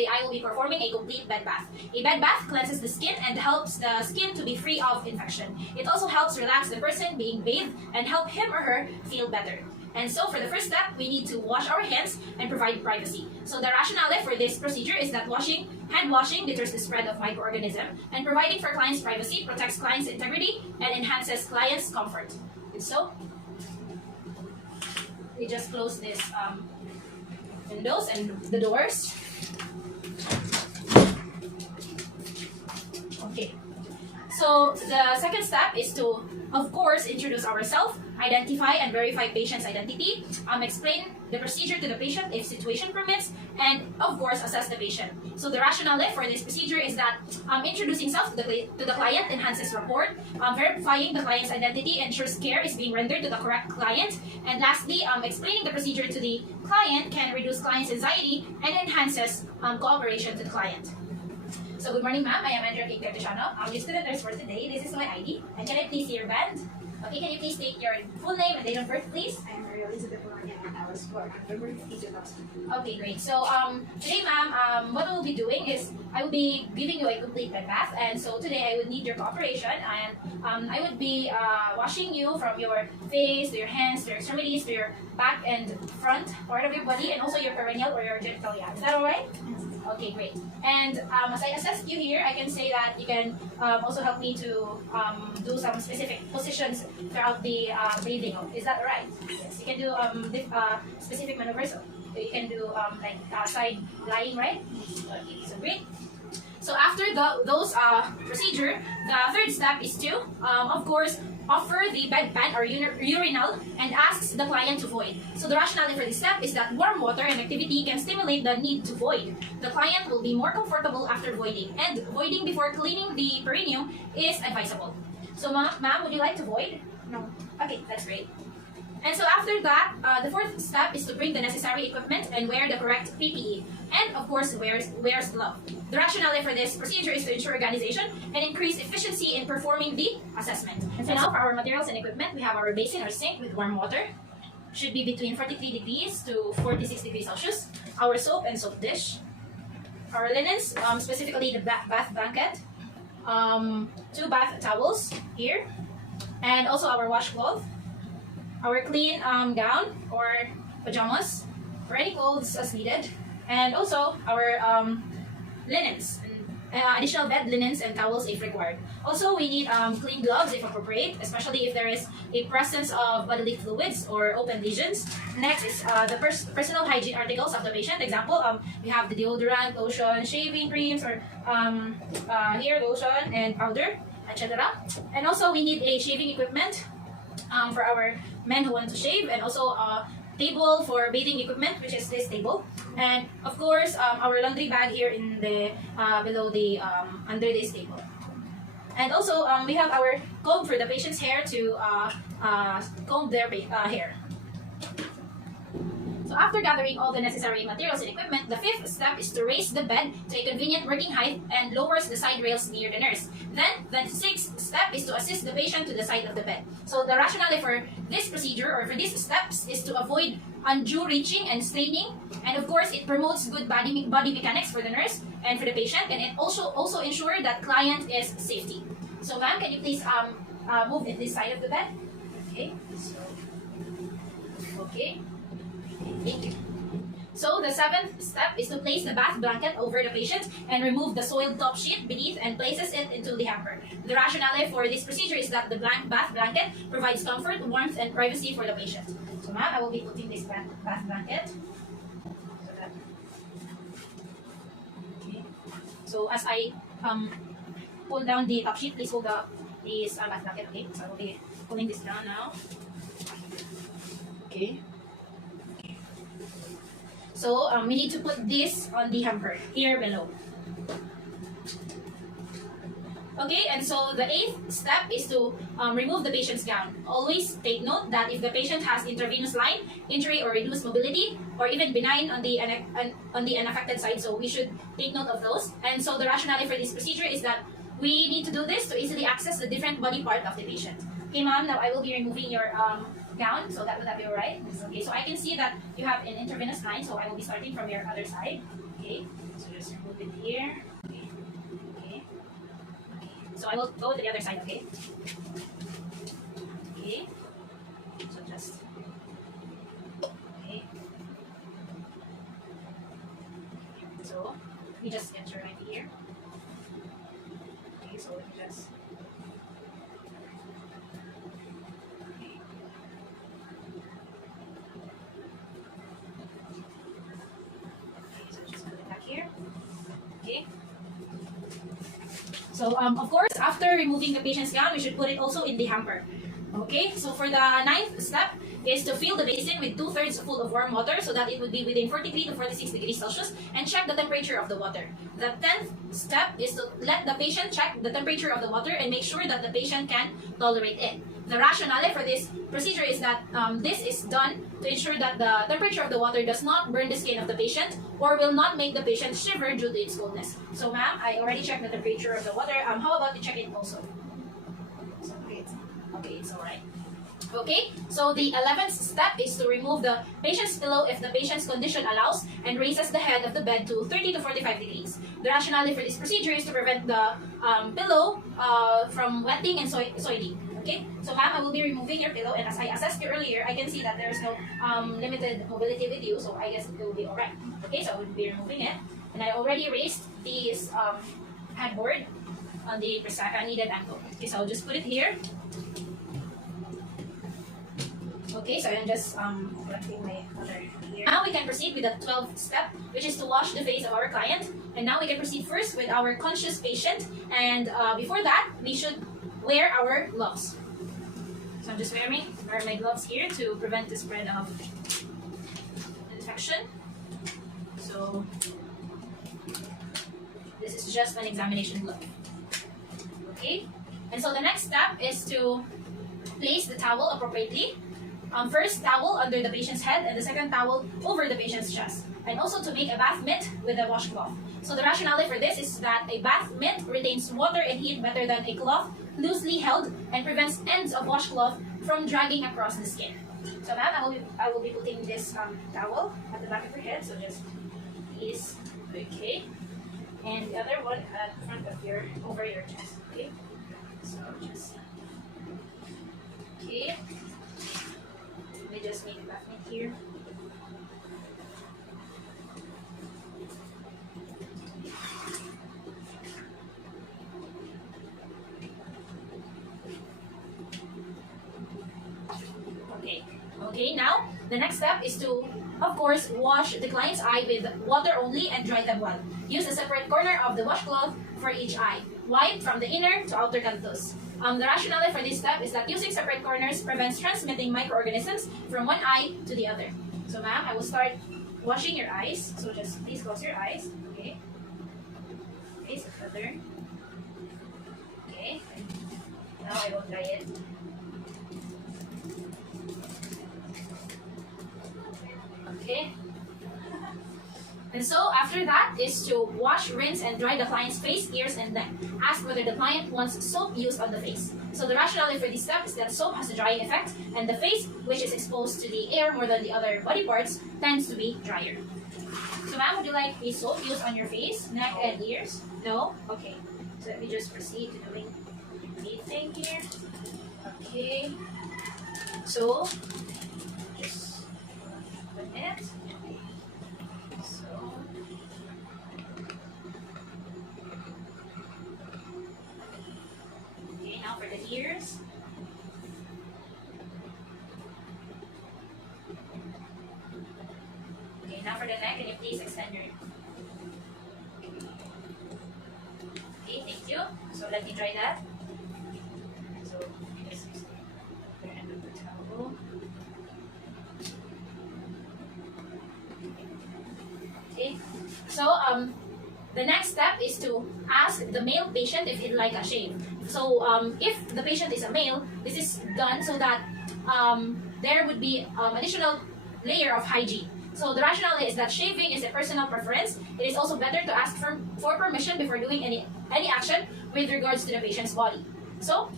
today I will be performing a complete bed bath. A bed bath cleanses the skin and helps the skin to be free of infection. It also helps relax the person being bathed and help him or her feel better. And so for the first step, we need to wash our hands and provide privacy. So the rationale for this procedure is that hand washing deters the spread of microorganisms, and providing for clients' privacy protects clients' integrity and enhances clients' comfort. And so we just close this windows and the doors. Okay. So the second step is to, of course, introduce ourselves, identify and verify patient's identity, explain the procedure to the patient if situation permits, and of course, assess the patient. So the rationale for this procedure is that introducing self to the client enhances rapport, verifying the client's identity ensures care is being rendered to the correct client, and lastly, explaining the procedure to the client can reduce client's anxiety and enhances cooperation to the client. So good morning, ma'am. I am Andrea King Cartusiano. I'm your student nurse for today. This is my ID. And can I please see your band? Okay, can you please state your full name and date of birth, please? I'm Maria Elizabeth Bologna and I was born November 15, 2000. Okay, great. So today, ma'am, what we'll be doing is I will be giving you a complete bed bath. And so today I would need your cooperation, and I would be washing you from your face to your hands to your extremities to your back and front part of your body, and also your perineal or your genitalia. Is that all right? Okay, great. And as I assessed you here, I can say that you can also help me to do some specific positions throughout the breathing. Is that right? Yes. You can do specific maneuvers. You can do like side lying, right? Okay, so great. So after those procedure, the third step is to, of course, offer the bedpan or urinal and asks the client to void. So the rationale for this step is that warm water and activity can stimulate the need to void. The client will be more comfortable after voiding, and voiding before cleaning the perineum is advisable. So ma'am, would you like to void? No. Okay, that's great. And so after that, the fourth step is to bring the necessary equipment and wear the correct PPE. And of course, wears glove. The rationale for this procedure is to ensure organization and increase efficiency in performing the assessment. And so now for our materials and equipment, we have our basin or sink with warm water. Should be between 43 degrees to 46 degrees Celsius. Our soap and soap dish. Our linens, specifically the bath blanket. 2 bath towels here. And also our washcloth. Our clean gown or pajamas for any clothes as needed, and also our linens, additional bed linens and towels if required. Also, we need clean gloves if appropriate, especially if there is a presence of bodily fluids or open lesions. Next is the personal hygiene articles of the patient. Example, we have the deodorant, lotion, shaving creams, or hair lotion and powder, etc. And also, we need a shaving equipment for our men who want to shave, and also a table for bathing equipment, which is this table, and of course our laundry bag here in the below the under this table. And also we have our comb for the patient's hair to comb their hair. So after gathering all the necessary materials and equipment, the fifth step is to raise the bed to a convenient working height and lowers the side rails near the nurse. Then the sixth step is to assist the patient to the side of the bed. So the rationale for this procedure or for these steps is to avoid undue reaching and straining, and of course it promotes good body mechanics for the nurse and for the patient, and it also ensures that client is safety. So ma'am, can you please move in this side of the bed? Okay. So okay. Thank you. So the seventh step is to place the bath blanket over the patient and remove the soiled top sheet beneath and places it into the hamper. The rationale for this procedure is that the bath blanket provides comfort, warmth, and privacy for the patient. So ma'am, I will be putting this bath blanket. Okay. So as I pull down the top sheet, please hold this bath blanket. Okay. So I will be pulling this down now. Okay. So we need to put this on the hamper here below. Okay, and so the eighth step is to remove the patient's gown. Always take note that if the patient has intravenous line, injury or reduced mobility, or even benign on the unaffected side, so we should take note of those. And so the rationale for this procedure is that we need to do this to easily access the different body part of the patient. Okay, ma'am, now I will be removing your gown, so would that be alright? Okay, so I can see that you have an intravenous line, so I will be starting from your other side. Okay, so just with here. Okay. Okay. So I will go to the other side, okay? Okay. So just okay. So we just enter right here. Okay, so we just okay. Okay, so just put it back here. Okay. So of course, after removing the patient's gown, we should put it also in the hamper. Okay, so for the 9th step is to fill the basin with 2/3 full of warm water so that it would be within 43 to 46 degrees Celsius and check the temperature of the water. The 10th step is to let the patient check the temperature of the water and make sure that the patient can tolerate it. The rationale for this procedure is that this is done to ensure that the temperature of the water does not burn the skin of the patient or will not make the patient shiver due to its coldness. So ma'am, I already checked the temperature of the water. How about you check it also? So, okay, it's alright. Okay, so the 11th step is to remove the patient's pillow if the patient's condition allows and raises the head of the bed to 30 to 45 degrees. The rationale for this procedure is to prevent the pillow from wetting and soiling. Okay, so ma'am, I will be removing your pillow, and as I assessed you earlier, I can see that there is no limited mobility with you, so I guess it will be alright. Okay, so I will be removing it, and I already raised this headboard on the needed angle. Okay, so I'll just put it here. Okay, so I'm just collecting my other here. Now we can proceed with the 12th step, which is to wash the face of our client. And now we can proceed first with our conscious patient. And before that, we should wear our gloves. So I'm just wearing my gloves here to prevent the spread of infection. So this is just an examination glove. Okay, and so the next step is to place the towel appropriately. First towel under the patient's head and the second towel over the patient's chest. And also to make a bath mitt with a washcloth. So the rationale for this is that a bath mitt retains water and heat better than a cloth loosely held and prevents ends of washcloth from dragging across the skin. So ma'am, I will be putting this towel at the back of your head. So just please, okay. And the other one at the front of over your chest. Okay. So just okay. Let me just make a bath mitt here. Okay, now the next step is to, of course, wash the client's eye with water only and dry them well. Use a separate corner of the washcloth for each eye. Wipe from the inner to outer canthus. The rationale for this step is that using separate corners prevents transmitting microorganisms from one eye to the other. So ma'am, I will start washing your eyes. So just please close your eyes. Okay. Okay, so further. Okay. Now I will dry it. Okay. And so after that is to wash, rinse, and dry the client's face, ears, and neck. Ask whether the client wants soap used on the face. So the rationale for this step is that soap has a drying effect, and the face, which is exposed to the air more than the other body parts, tends to be drier. So ma'am, would you like a soap used on your face, neck, and ears? No? Okay. So let me just proceed to doing anything here. Okay. So just 1 minute. Now for the ears. Okay, now for the neck, can you please extend your... Okay, thank you. So let me dry that. So just use the other end of the towel. Okay, so the next step is to ask the male patient if he'd like a shave. So if the patient is a male, this is done so that there would be additional layer of hygiene. So the rationale is that shaving is a personal preference. It is also better to ask for permission before doing any action with regards to the patient's body. So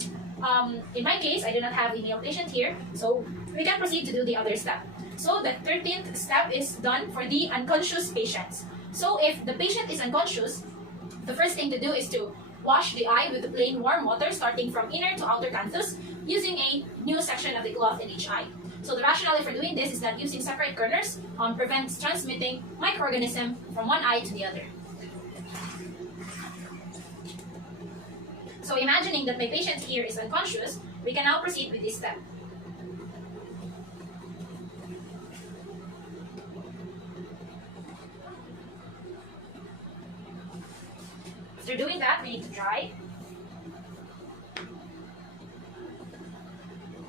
in my case, I do not have a male patient here, so we can proceed to do the other step. So the 13th step is done for the unconscious patients. So if the patient is unconscious, the first thing to do is to wash the eye with plain warm water starting from inner to outer canthus using a new section of the cloth in each eye. So the rationale for doing this is that using separate corners prevents transmitting microorganism from one eye to the other. So imagining that my patient here is unconscious, we can now proceed with this step. After doing that, we need to dry.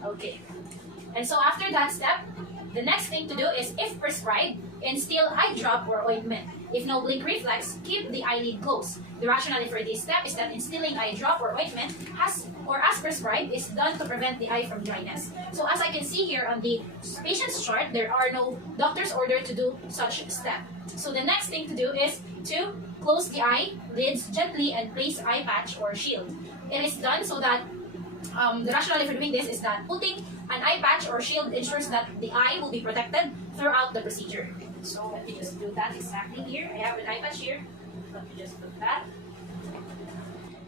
Okay. And so after that step, the next thing to do is, if prescribed, instill eye drop or ointment. If no blink reflex, keep the eyelid closed. The rationale for this step is that instilling eye drop or ointment as prescribed is done to prevent the eye from dryness. So as I can see here on the patient's chart, there are no doctor's order to do such step. So the next thing to do is to close the eye lids gently and place eye patch or shield. It is done so that the rationale for doing this is that putting an eye patch or shield ensures that the eye will be protected throughout the procedure. So let me just do that exactly here. I have an eye patch here. Let me just put that.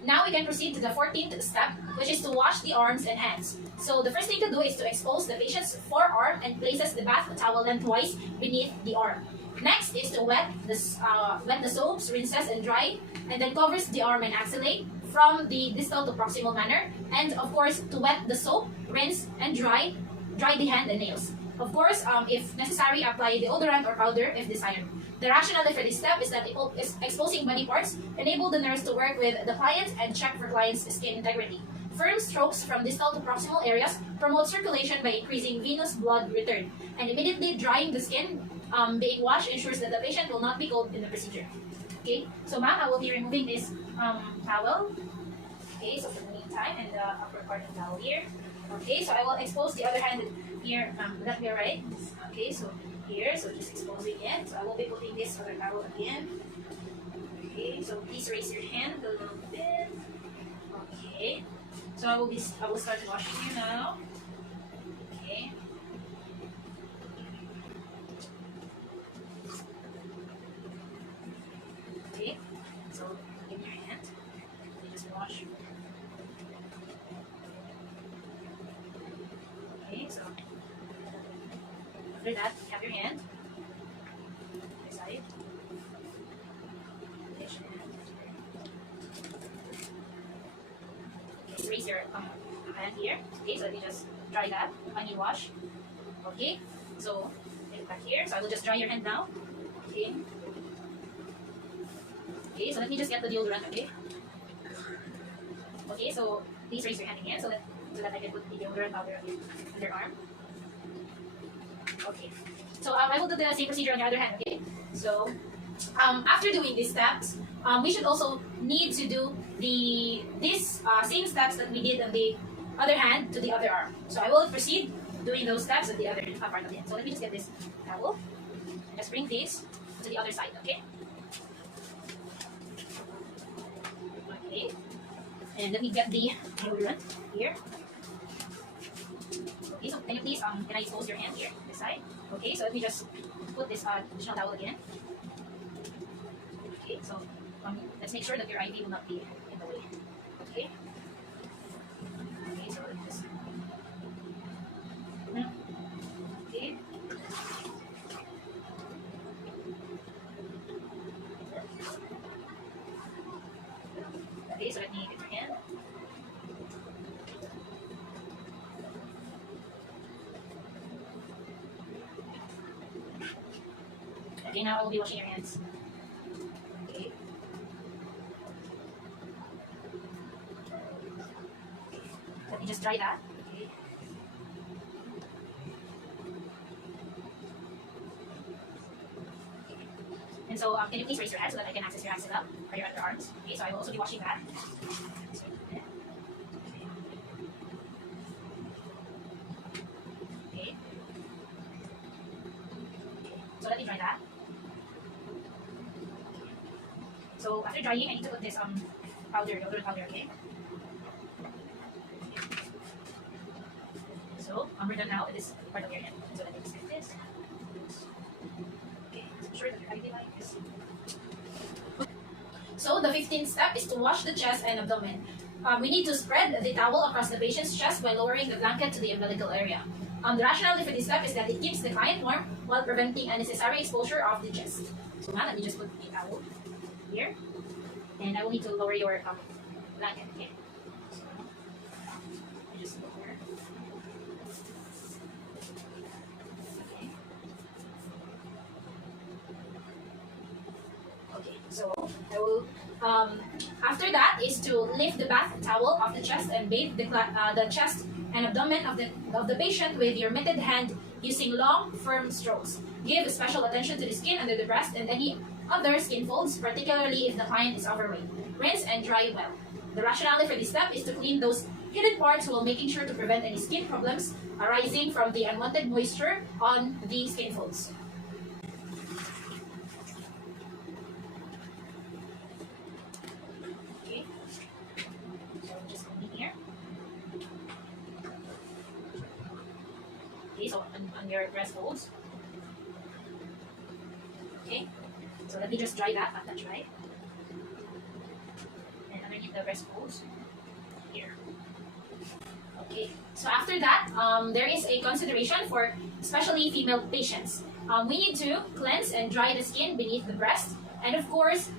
Now we can proceed to the 14th step, which is to wash the arms and hands. So the first thing to do is to expose the patient's forearm and places the bath towel lengthwise beneath the arm. Next is to wet the soaps, rinses and dry, and then covers the arm and axillate from the distal to proximal manner. And of course, to wet the soap, rinse and dry the hand and nails. Of course, if necessary, apply deodorant or powder if desired. The rationale for this step is that exposing body parts enable the nurse to work with the client and check for client's skin integrity. Firm strokes from distal to proximal areas promote circulation by increasing venous blood return. And immediately drying the skin being washed ensures that the patient will not be cold in the procedure. Okay, so ma'am, I will be removing this towel. Okay, so for the meantime, and the upper part of the towel here. Okay, so I will expose the other hand here, left here, right? Okay, so here, so just exposing it. So I will be putting this other towel again. Okay, so please raise your hand a little bit. Okay, so I will start washing you now. Okay. Okay, so in your hand, you just wash. Okay, so after that, you have your hand. This side. Place your hand. Okay, raise your hand here. Okay, so you just dry that when you wash. Okay, so back here. So I will just dry your hand now. Okay. Okay, so let me just get the deodorant, okay? Okay, so please raise your hand again so that I can put the deodorant powder on your arm. Okay, so I will do the same procedure on your other hand, okay? So after doing these steps, we should also need to do these same steps that we did on the other hand to the other arm. So I will proceed doing those steps on the other part of it. So let me just get this towel and just bring this to the other side, okay? Okay, and let me get the deodorant here. Okay, so can you please can I expose your hand here, this side? Okay, so let me just put this additional towel again. Okay, so let's make sure that your IV will not be in the way. Okay. Okay, so let me just. Okay. Okay, so let me get your hand. Okay, now I will be washing your hands. Okay. Let me just dry that. Okay. And so, can you please raise your hand so that I can access your axilla or your underarms? Okay, so I will also be washing that. Okay. So let me dry that. So after drying, I need to put this powder, deodorant powder, okay? So we're done now with this part of your hand. So let me just get this. Okay, so sure that your IV line is. So the 15th step is to wash the chest and abdomen. We need to spread the towel across the patient's chest by lowering the blanket to the umbilical area. The rationale for this step is that it keeps the client warm while preventing unnecessary exposure of the chest. So now let me just put the towel here, and I will need to lower your blanket. Okay. So I just lower. Okay. Okay. So I will. After that is to lift the bath towel off the chest and bathe the chest and abdomen of the patient with your mitted hand using long, firm strokes. Give special attention to the skin under the breast and any other skin folds, particularly if the client is overweight. Rinse and dry well. The rationale for this step is to clean those hidden parts while making sure to prevent any skin problems arising from the unwanted moisture on the skin folds. Okay, so just clean here. Okay, so on your breast folds. Okay, so let me just dry that, let that dry. And underneath the breast folds, here. Okay, so after that, there is a consideration for especially female patients. We need to cleanse and dry the skin beneath the breast, and of course,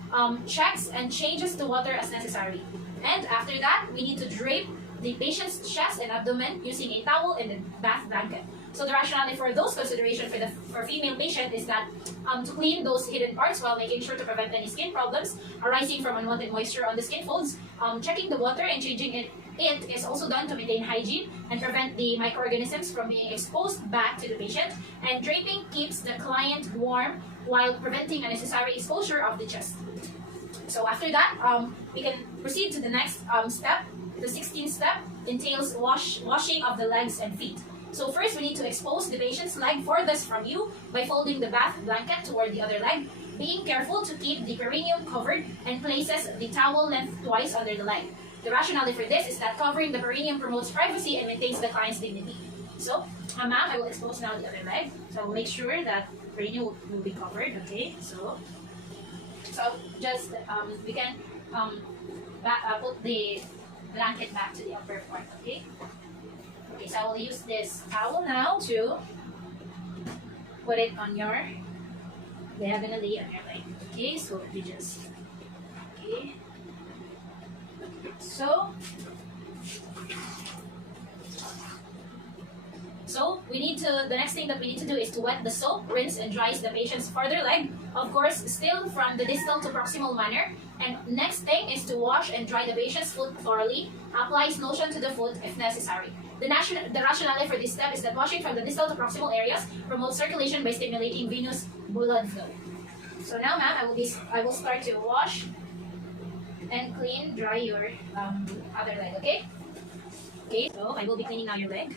checks and changes the water as necessary. And after that, we need to drape the patient's chest and abdomen using a towel and a bath blanket. So the rationale for those considerations for female patient is that to clean those hidden parts while making sure to prevent any skin problems arising from unwanted moisture on the skin folds, checking the water and changing it is also done to maintain hygiene and prevent the microorganisms from being exposed back to the patient. And draping keeps the client warm while preventing unnecessary exposure of the chest. So after that, we can proceed to the next step. The 16th step entails washing of the legs and feet. So first, we need to expose the patient's leg furthest from you by folding the bath blanket toward the other leg, being careful to keep the perineum covered and places the towel lengthwise under the leg. The rationale for this is that covering the perineum promotes privacy and maintains the client's dignity. So, ma'am, I will expose now the other leg. So I will make sure that perineum will be covered. Okay, so just we can put the blanket back to the upper part. Okay. Okay, so I will use this towel now to put it on your diagonally on your leg. Okay, so let me just, okay. So we need to, the next thing that we need to do is to wet the soap, rinse and dry the patient's further leg, of course still from the distal to proximal manner. And next thing is to wash and dry the patient's foot thoroughly, apply lotion to the foot if necessary. The rationale for this step is that washing from the distal to proximal areas promotes circulation by stimulating venous blood flow. So now, ma'am, I will start to wash and clean, dry your other leg. Okay. Okay. So I will be cleaning now your leg.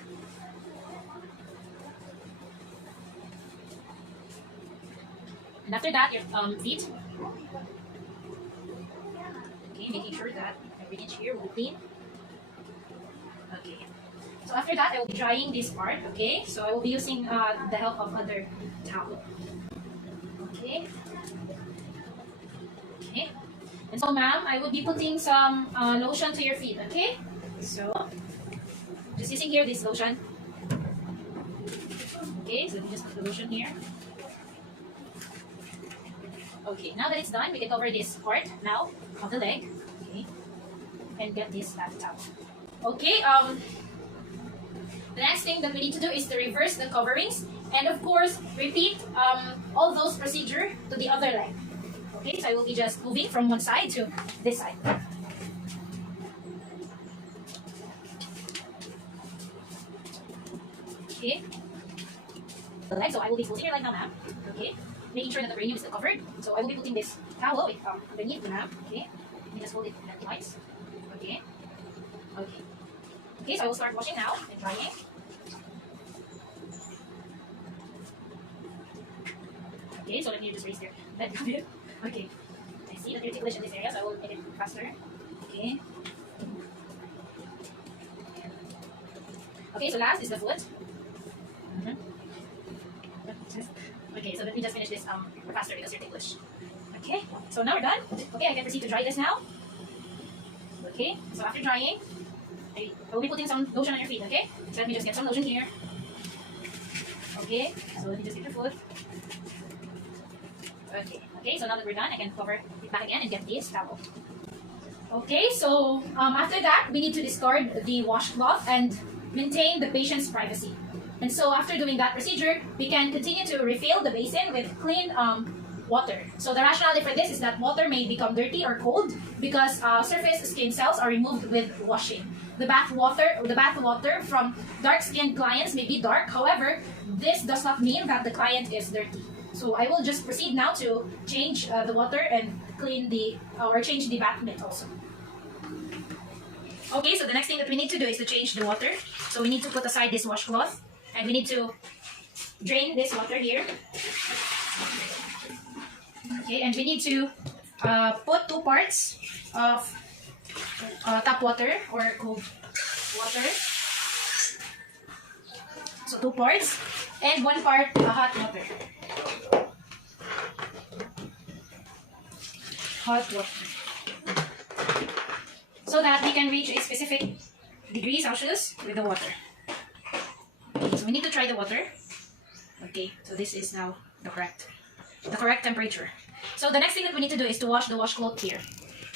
And after that, your feet. Okay, making sure that every inch here will be clean. Okay. So after that, I will be drying this part, okay? So I will be using the help of other towel. Okay. Okay. And so, ma'am, I will be putting some lotion to your feet, okay? So, just using here this lotion. Okay, so we just put the lotion here. Okay, now that it's done, we can cover this part now of the leg. Okay. And get this bath towel. Okay, the next thing that we need to do is to reverse the coverings and of course repeat all those procedure to the other leg. Okay, so I will be just moving from one side to this side. Okay. The leg, so I will be putting your leg now, ma'am. Okay. Making sure that the perineum is still covered. So I will be putting this towel with underneath the ma'am. Okay. Let me just hold it lengthwise. Okay. Okay. Okay, so I will start washing now and drying. Okay, so let me just raise your leg a bit. Okay. I see that you're ticklish in this area, so I will make it faster. Okay. Okay, so last is the foot. Okay, so let me just finish this faster because you're ticklish. Okay, so now we're done. Okay, I can proceed to dry this now. Okay, so after drying, I will be putting some lotion on your feet, okay? So let me just get some lotion here. Okay, so let me just get your foot. Okay, so now that we're done, I can cover it back again and get this towel. Okay, so after that, we need to discard the washcloth and maintain the patient's privacy. And so after doing that procedure, we can continue to refill the basin with clean water. So the rationale for this is that water may become dirty or cold because surface skin cells are removed with washing. The bath water from dark-skinned clients may be dark. However, this does not mean that the client is dirty. So I will just proceed now to change the water and clean or change the bath mitt also. Okay, so the next thing that we need to do is to change the water. So we need to put aside this washcloth and we need to drain this water here. Okay, and we need to put 2 parts of tap water or cold water. So 2 parts and 1 part hot water. Hot water. So that we can reach a specific degree Celsius with the water. Okay, so we need to try the water. Okay, so this is now the correct temperature. So the next thing that we need to do is to wash the washcloth here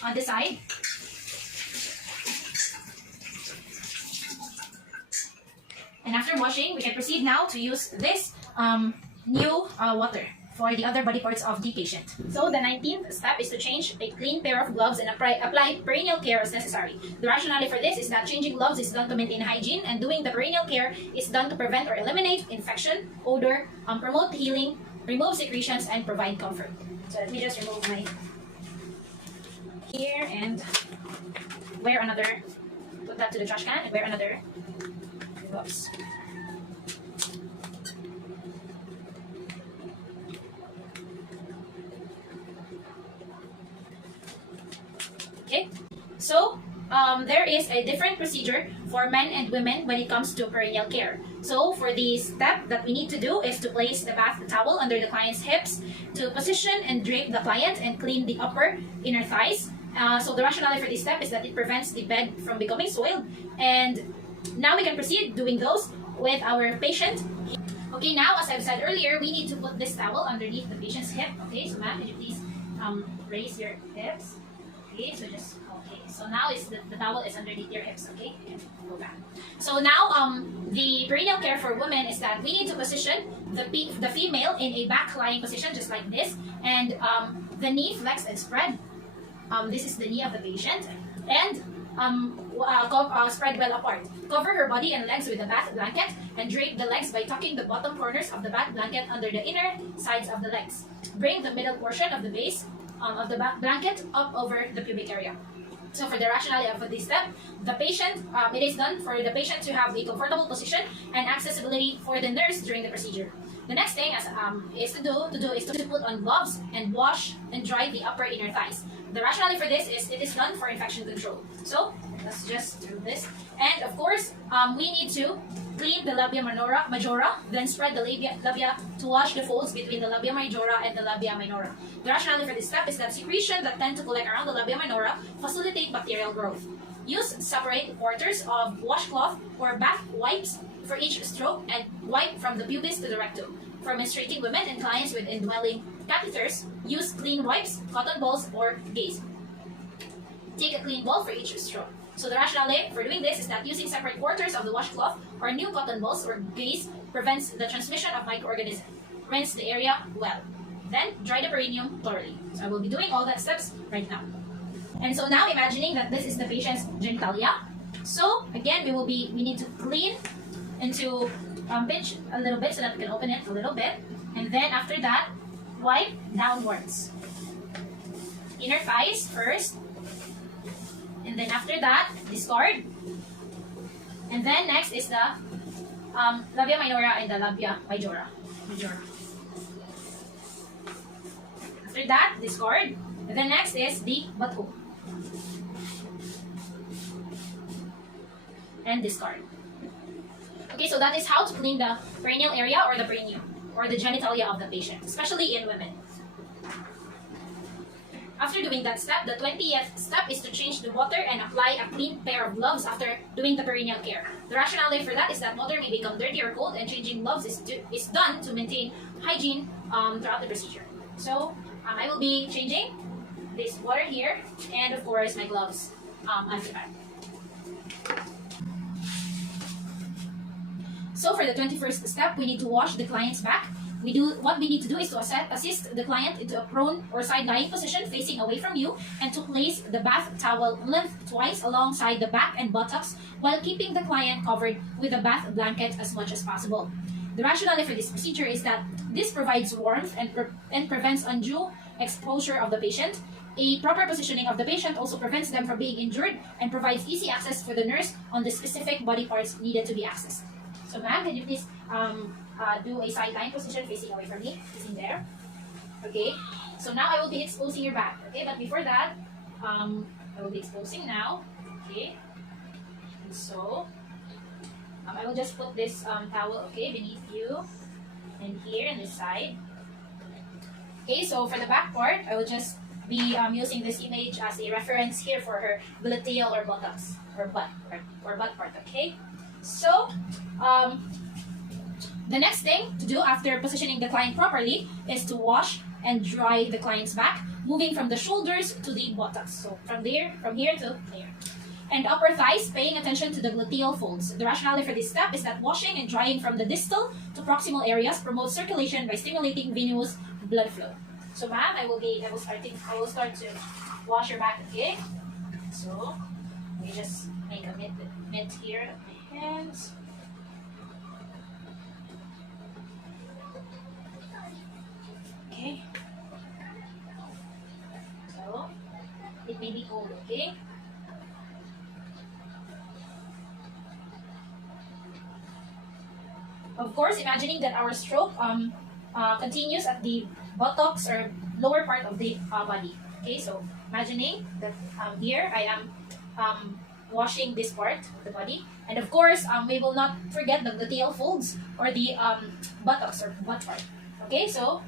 on this side. And after washing, we can proceed now to use this new water for the other body parts of the patient. So the 19th step is to change a clean pair of gloves and apply perineal care as necessary. The rationale for this is that changing gloves is done to maintain hygiene and doing the perineal care is done to prevent or eliminate infection, odor, promote healing, remove secretions, and provide comfort. So let me just remove my here and put that to the trash can and wear another gloves. Okay, so there is a different procedure for men and women when it comes to perineal care. So for the step that we need to do is to place the bath towel under the client's hips, to position and drape the client and clean the upper inner thighs. So the rationale for this step is that it prevents the bed from becoming soiled. And now we can proceed doing those with our patient. Okay, now as I've said earlier, we need to put this towel underneath the patient's hip. Okay, so ma'am, could you please raise your hips? Okay, so now the towel is underneath your hips, okay? Go back. So now the perineal care for women is that we need to position the female in a back lying position just like this, and the knee flexed and spread. This is the knee of the patient, and spread well apart. Cover her body and legs with a bath blanket and drape the legs by tucking the bottom corners of the bath blanket under the inner sides of the legs. Bring the middle portion of the base of the back blanket up over the pubic area. So for the rationale of this step, it is done for the patient to have a comfortable position and accessibility for the nurse during the procedure. The next thing is to put on gloves and wash and dry the upper inner thighs. The rationale for this is it is done for infection control. So let's just do this. And of course, we need to clean the labia majora, then spread the labia to wash the folds between the labia majora and the labia minora. The rationale for this step is that secretion that tend to collect around the labia minora facilitate bacterial growth. Use separate quarters of washcloth or bath wipes for each stroke and wipe from the pubis to the rectum. For menstruating women and clients with indwelling catheters, use clean wipes, cotton balls, or gaze. Take a clean ball for each stroke. So the rationale for doing this is that using separate quarters of the washcloth or new cotton balls or gaze prevents the transmission of microorganisms. Rinse the area well. Then dry the perineum thoroughly. So I will be doing all that steps right now. And so now imagining that this is the patient's genitalia. So again, we need to clean and to pinch a little bit so that we can open it a little bit. And then after that, wipe downwards. Inner thighs first. And then after that, discard. And then next is the labia minora and the labia majora. After that, discard. And then next is the butthole. And discard. Okay, so that is how to clean the perineal area or the perineum. or the genitalia of the patient, especially in women. After doing that step, the 20th step is to change the water and apply a clean pair of gloves after doing the perineal care. The rationale for that is that water may become dirty or cold, and changing gloves is done to maintain hygiene throughout the procedure. So I will be changing this water here, and of course my gloves after that. So for the 21st step, we need to wash the client's back. What we need to do is to assist the client into a prone or side lying position facing away from you, and to place the bath towel lengthwise alongside the back and buttocks while keeping the client covered with a bath blanket as much as possible. The rationale for this procedure is that this provides warmth and prevents undue exposure of the patient. A proper positioning of the patient also prevents them from being injured and provides easy access for the nurse on the specific body parts needed to be accessed. So ma'am, can you please do a side lying position facing away from me, facing there. Okay, so now I will be exposing your back. Okay, but before that, I will be exposing now. Okay, and so I will just put this towel, okay, beneath you and here on this side. Okay, so for the back part, I will just be using this image as a reference here for her gluteal or buttocks or butt part. Okay, so the next thing to do after positioning the client properly is to wash and dry the client's back, moving from the shoulders to the buttocks. So from here to there. And upper thighs, paying attention to the gluteal folds. The rationale for this step is that washing and drying from the distal to proximal areas promotes circulation by stimulating venous blood flow. So ma'am, I will start to wash your back, okay? So we just make a mitt here of my hands. Okay. So it may be cold, okay? Of course, imagining that our stroke continues at the buttocks or lower part of the body. Okay, so imagining that here I am washing this part of the body, and of course we will not forget the gluteal folds or the buttocks or butt part. Okay, so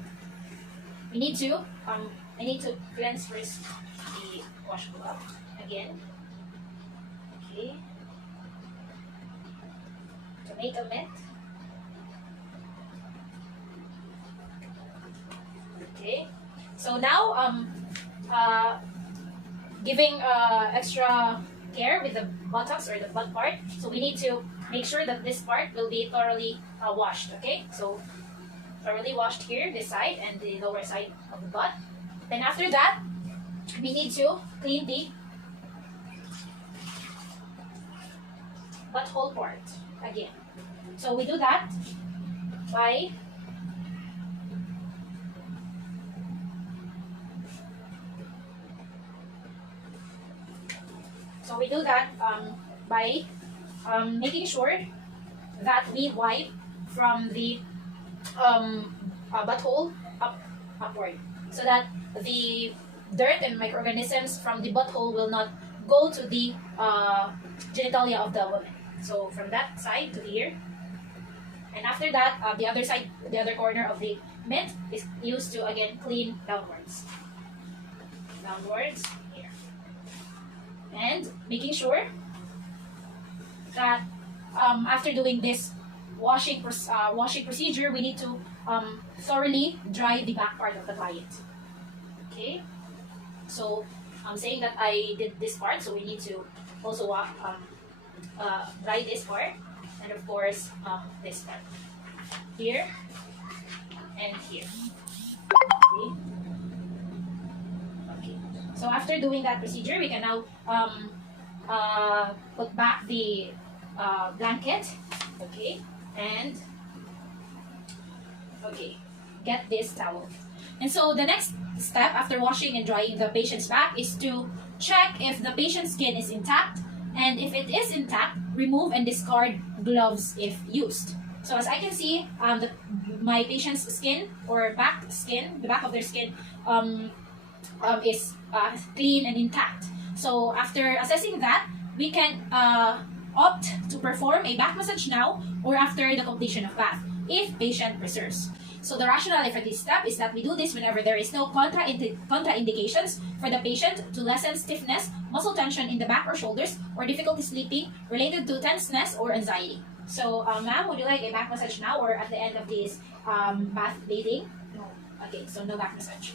we need to I need to cleanse first the washcloth again. Okay, to make a mitt. Okay, so now giving extra care with the buttocks or the butt part. So we need to make sure that this part will be thoroughly washed. Okay, so thoroughly washed here, this side and the lower side of the butt. Then after that, we need to clean the butthole part again. So we do that by making sure that we wipe from the butthole upward, so that the dirt and microorganisms from the butthole will not go to the genitalia of the woman. So from that side to here, and after that, the other side, the other corner of the mitt is used to again clean downwards here, and making sure that after doing this washing procedure, we need to thoroughly dry the back part of the client. Okay, so I'm saying that I did this part, so we need to also dry this part, and of course this part here and here. Okay. Okay. So after doing that procedure, we can now put back the blanket. Okay, and get this towel. And so the next step after washing and drying the patient's back is to check if the patient's skin is intact, and if it is intact, remove and discard gloves if used. So as I can see, my patient's skin or the back of their skin is clean and intact. So after assessing that, we can opt to perform a back massage now or after the completion of bath, if patient prefers. So the rationale for this step is that we do this whenever there is no contraindications for the patient to lessen stiffness, muscle tension in the back or shoulders, or difficulty sleeping related to tenseness or anxiety. So, ma'am, would you like a back massage now or at the end of this bath bathing? No. Okay, so no back massage.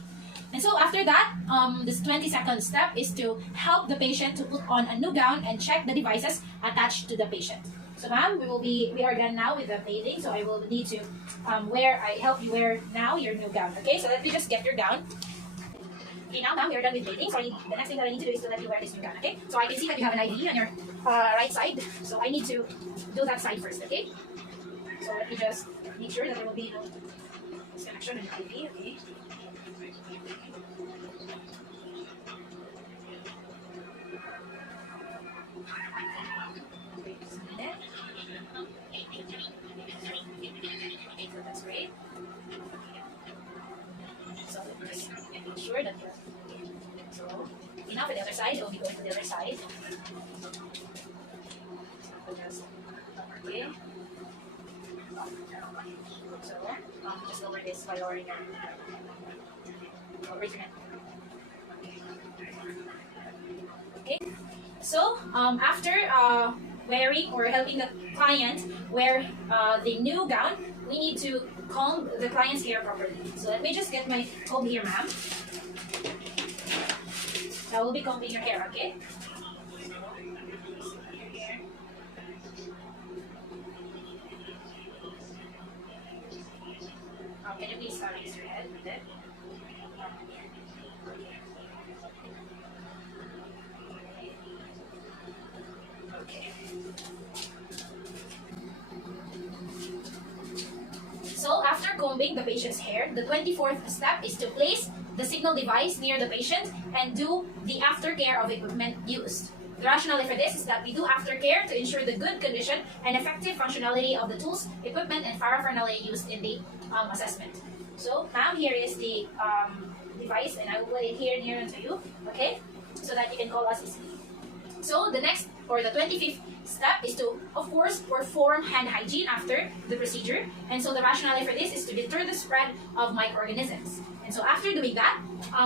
And so after that, this 20-second step is to help the patient to put on a new gown and check the devices attached to the patient. So ma'am, we are done now with the bathing, so I will need to help you wear now your new gown. Okay, so let me just get your gown. Okay, now ma'am, we are done with bathing. Sorry, the next thing that I need to do is to let you wear this new gown, okay? So I can see that you have an IV on your right side, so I need to do that side first, okay? So let me just make sure that there will be no disconnection in the IV, okay? So that's great. So just make sure that you're so now for the other side, it will be going to the other side. So just okay. So just lower this by lowering your hand. Okay. So after wearing or helping the client wear the new gown, we need to comb the client's hair properly. So let me just get my comb here, ma'am. I will be combing your hair, okay? Can you please raise your head with it? Okay. So after combing the patient's hair, the 24th step is to place the signal device near the patient and do the aftercare of equipment used. The rationale for this is that we do aftercare to ensure the good condition and effective functionality of the tools, equipment, and paraphernalia used in the assessment. So, ma'am, here is the device, and I will put it here near to you, okay? So that you can call us easily. So, the next, or the 25th step is to, of course, perform hand hygiene after the procedure. And so the rationale for this is to deter the spread of microorganisms. And so after doing that,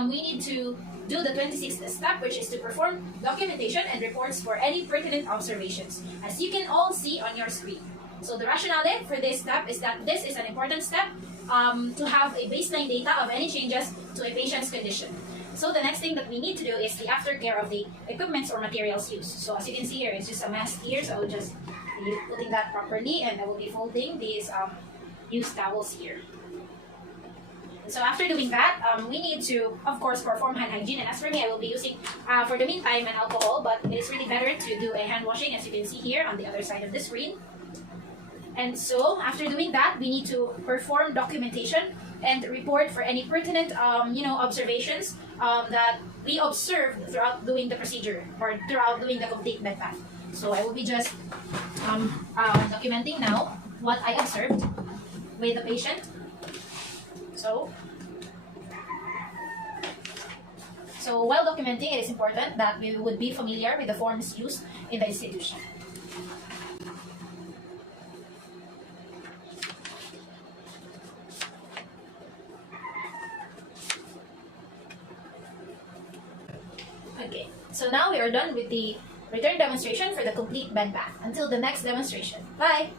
we need to do the 26th step, which is to perform documentation and reports for any pertinent observations, as you can all see on your screen. So the rationale for this step is that this is an important step to have a baseline data of any changes to a patient's condition. So the next thing that we need to do is the aftercare of the equipments or materials used. So as you can see here, it's just a mask here, so I will just be putting that properly, and I will be folding these used towels here. So after doing that, we need to, of course, perform hand hygiene. And as for me, I will be using, for the meantime, an alcohol, but it's really better to do a hand washing, as you can see here on the other side of the screen. And so after doing that, we need to perform documentation and report for any pertinent, observations that we observed throughout doing the procedure or throughout doing the complete bed bath. So I will be just documenting now what I observed with the patient. So while documenting, it is important that we would be familiar with the forms used in the institution. Okay, so now we are done with the return demonstration for the complete bed bath. Until the next demonstration. Bye!